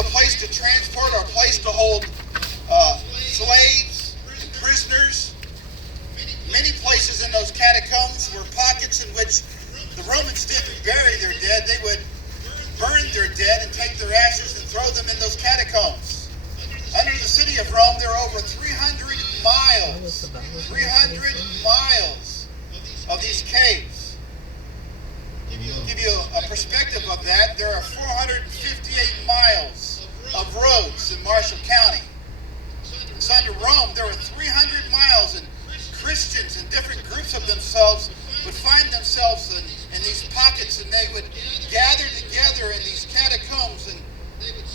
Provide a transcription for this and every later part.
a place to transport or a place to hold slaves and prisoners. Many places in those catacombs were pockets in which the Romans didn't bury their dead. They would burn their dead and take their ashes and throw them in those catacombs. Under the city of Rome, there are over 300 miles. 300 miles of these caves. To give you a perspective of that, there are 458 miles of roads in Marshall County. So under Rome, there were 300 miles, and Christians and different groups of themselves would find themselves in these pockets, and they would gather together in these catacombs, and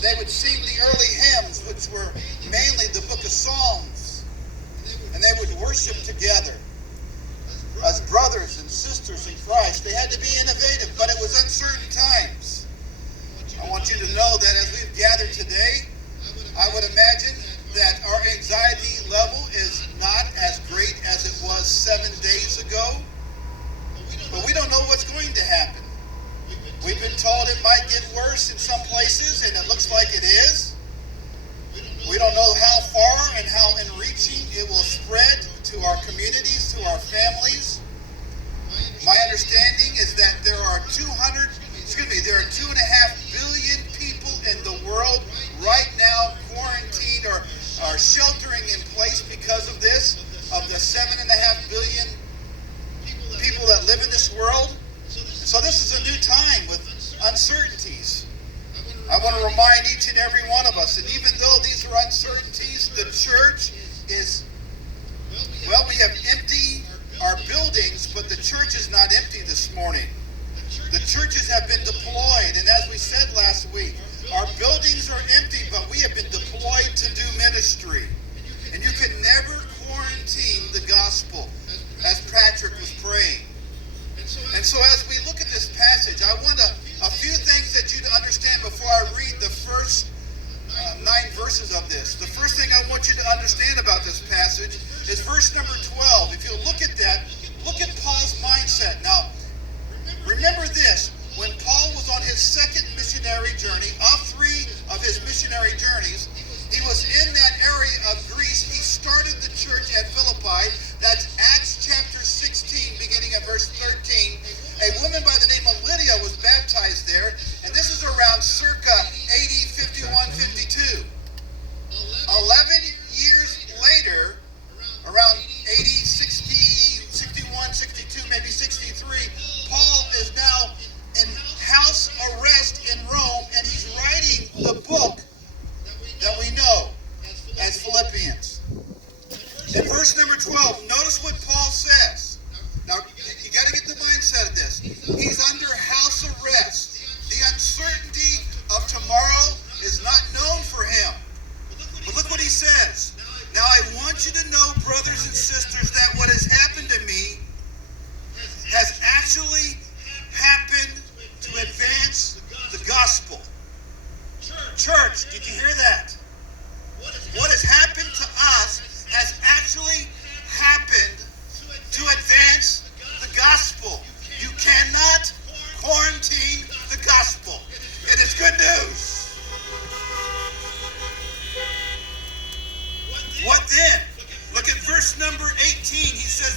they would sing the early hymns, which were mainly the book of Psalms, and they would worship together as brothers and sisters in Christ. They had to be innovative, but it was uncertain times. I want you to know that as we've gathered today, I would imagine that our anxiety level is not as great as it was 7 days ago. But we don't know what's going to happen. We've been told it might get worse in some places, and it looks like it is. We don't know how far and how enreaching it will spread to our communities, to our families. My understanding is that there are 2.5 billion people in the world right now quarantined or are sheltering in place because of this, of the 7.5 billion people that live in this world. So this is a new time with uncertainties. I want to remind each and every one of us, and even though these are uncertainties, the church is, well, we have empty our buildings, but the church is not empty this morning. The churches have been deployed, and as we said last week, our buildings are empty, but we have been deployed to do ministry. And you can never quarantine the gospel, as Patrick was praying. And so as we look at this passage, I want a few things that you to understand before I read the first 9 verses of this. The first thing I want you to understand about this passage is verse number 12. If you look at that, look at Paul's mindset. Now, remember this. When Paul was on his second missionary journey, of 3 of his missionary journeys, he was in that area of Greece. He started the church at Philippi. That's Acts chapter 16, beginning at verse 13. A woman by the name of Lydia was baptized there, and this is around circa